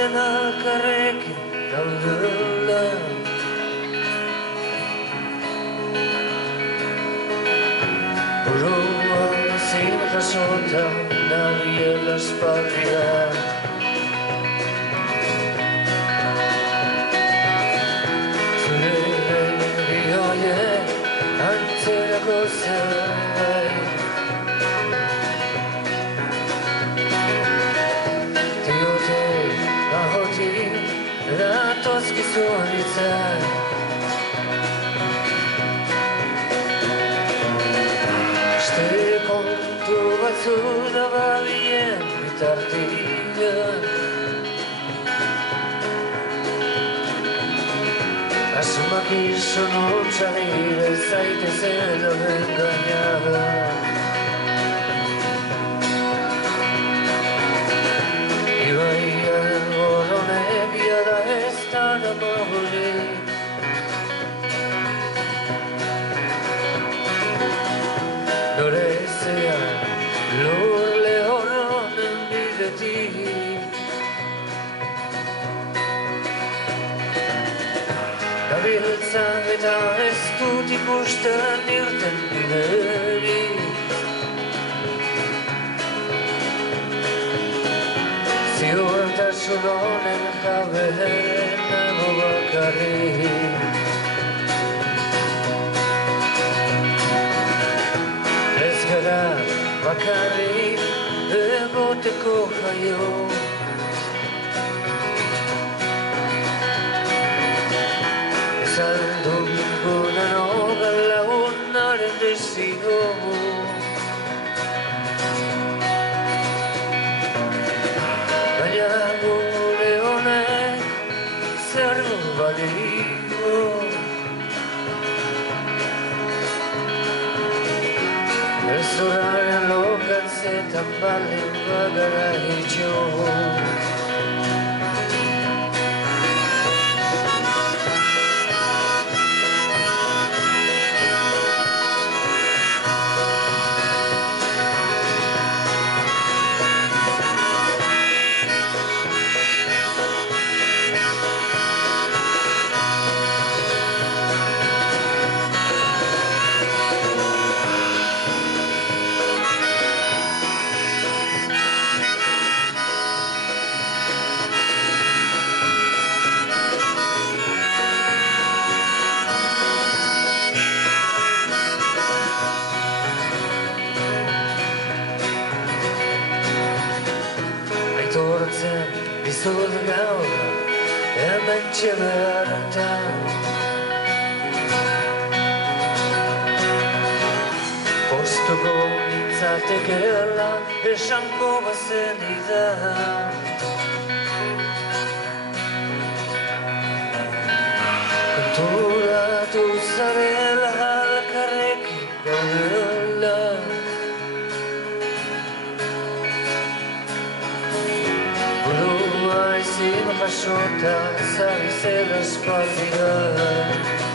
gogoratzen alkarrekin gaudela. Burua ezin jasota nabiela aspaldian. Zure begi horiek antzerako zerbait. Datozkizu horitzen Beste kontu batzu da babien bitartian Asmakizun hotxarire zaitezen engañada Ibaian goronek jada ez dara mahurik Norezean lur lehorronen bidetik Gabiltzan eta ez dut ikusten irten biderik Ziurtasun honen jaberen nago bakarrik Ez gara bakarrik egoteko jaio Ezan dugunan hogan lagunaren desio Gure honek zer du balio Ez horaren lokatzetan baldin bagara hitxo Aitortzen dizut gaur hementxe bertan Postuko nintzatekeela esango bazenidan Konturatu zarela alkarrekin gaudela Ezin jasota zabizela espaldian